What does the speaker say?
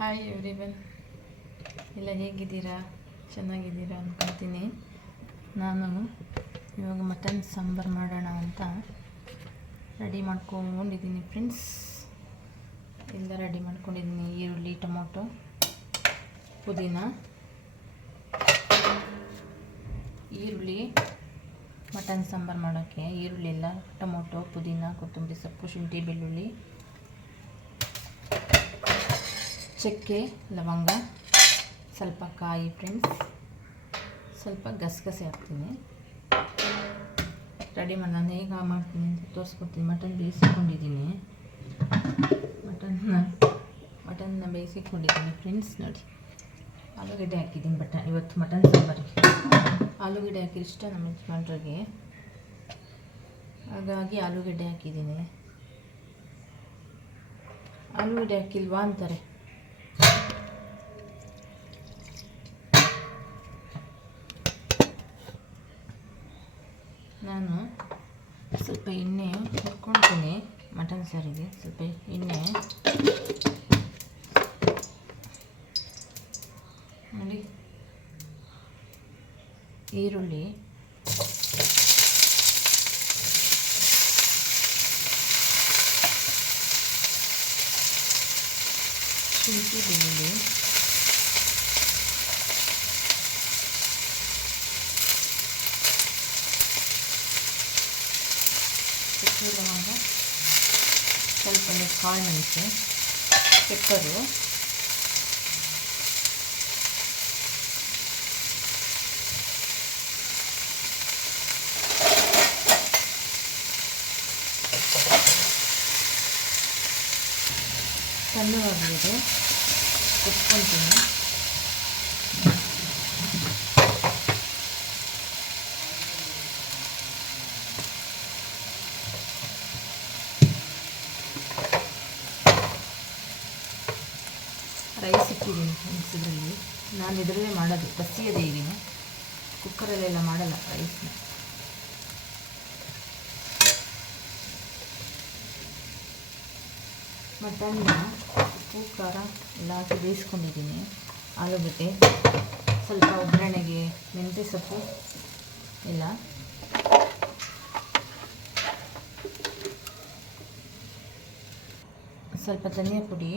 Hi everyone, ಎಲ್ಲ ಹೇಗಿದ್ದೀರಾ? ಚೆನ್ನಾಗಿದ್ದೀರಾ ಅಂದ್ಕೊಳ್ತೀನಿ. ನಾನು ಇವಾಗ ಮಟನ್ ಸಾಂಬಾರು ಮಾಡೋಣ ಅಂತ ರೆಡಿ ಮಾಡ್ಕೊಂಡಿದ್ದೀನಿ ಫ್ರೆಂಡ್ಸ್. ಎಲ್ಲ ರೆಡಿ ಮಾಡ್ಕೊಂಡಿದ್ದೀನಿ. ಈರುಳ್ಳಿ, ಟೊಮೊಟೊ, ಪುದೀನ, ಈರುಳ್ಳಿ ಮಟನ್ ಸಾಂಬಾರು ಮಾಡೋಕ್ಕೆ ಈರುಳ್ಳಿ ಎಲ್ಲ, ಟೊಮೊಟೊ, ಪುದೀನ, ಕೊತ್ತಂಬರಿ ಸೊಪ್ಪು, ಶುಂಠಿ, ಬೆಳ್ಳುಳ್ಳಿ, ಚಕ್ಕೆ, ಲವಂಗ, ಸ್ವಲ್ಪ ಕಾಯಿ ಫ್ರೆಂಡ್ಸ್, ಸ್ವಲ್ಪ ಗಸಗಸೆ ಹಾಕ್ತೀನಿ. ರೆಡಿ ಮಾಡಿ ನಾನು ಹೇಗೆ ಮಾಡ್ತೀನಿ ಅಂತ ತೋರಿಸ್ಕೊಡ್ತೀನಿ. ಮಟನ್ ಬೇಯಿಸಿಕೊಂಡಿದ್ದೀನಿ. ಮಟನ್ನ ಬೇಯಿಸಿಕೊಂಡಿದ್ದೀನಿ ಫ್ರೆಂಡ್ಸ್. ನೋಡಿ, ಆಲೂಗಡ್ಡೆ ಹಾಕಿದ್ದೀನಿ. ಇವತ್ತು ಮಟನ್ ಸಾಂಬಾರಿಗೆ ಆಲೂಗಡ್ಡೆ ಹಾಕಿ ಇಷ್ಟ ನಮ್ಮ ಯಜಮಾನ್ರಿಗೆ, ಹಾಗಾಗಿ ಆಲೂಗಡ್ಡೆ ಹಾಕಿದ್ದೀನಿ. ಆಲೂಗಡ್ಡೆ ಹಾಕಿಲ್ವಾ ಅಂತಾರೆ. ನಾನು ಸ್ವಲ್ಪ ಎಣ್ಣೆ ಹುರ್ಕೊಳ್ತೀನಿ. ಮಟನ್ ಸಾರಿಗೆ ಸ್ವಲ್ಪ ಎಣ್ಣೆ ನೋಡಿ. ಈರುಳ್ಳಿ, ಶುಂಠಿ, ಬೆಳ್ಳುಳ್ಳಿ, ಚಕ್ಕೆ, ಲವಂಗ, ಸ್ವಲ್ಪ ಕಾಳು ಮೆಣಸು, ಪೆಪ್ಪರು, ಸಣ್ಣವಾಗಿದೆ ಕುಟ್ಕೊಳ್ತೀನಿ. ರೈಸ್ ಇಟ್ಟಿದ್ದೀನಿ ಫ್ರೆಂಡ್ಸ್. ಇದರಲ್ಲಿ ನಾನು ಇದರಲ್ಲೇ ಮಾಡೋದು, ಬಸಿಯೋದೇ ಇದೀನಿ. ಕುಕ್ಕರಲ್ಲೆಲ್ಲ ಮಾಡಲ್ಲ ರೈಸ್ನ. ಮಟನ್ನ ಉಪ್ಪು, ಖಾರ ಎಲ್ಲ ಹಾಕಿ ಬೇಯಿಸ್ಕೊಂಡಿದ್ದೀನಿ. ಆಲೂಗಡ್ಡೆ, ಸ್ವಲ್ಪ ಒಗ್ಗರಣೆಗೆ ಮೆಂತ್ಯ ಸೊಪ್ಪು ಎಲ್ಲ, ಸ್ವಲ್ಪ ಧನಿಯಾ ಪುಡಿ,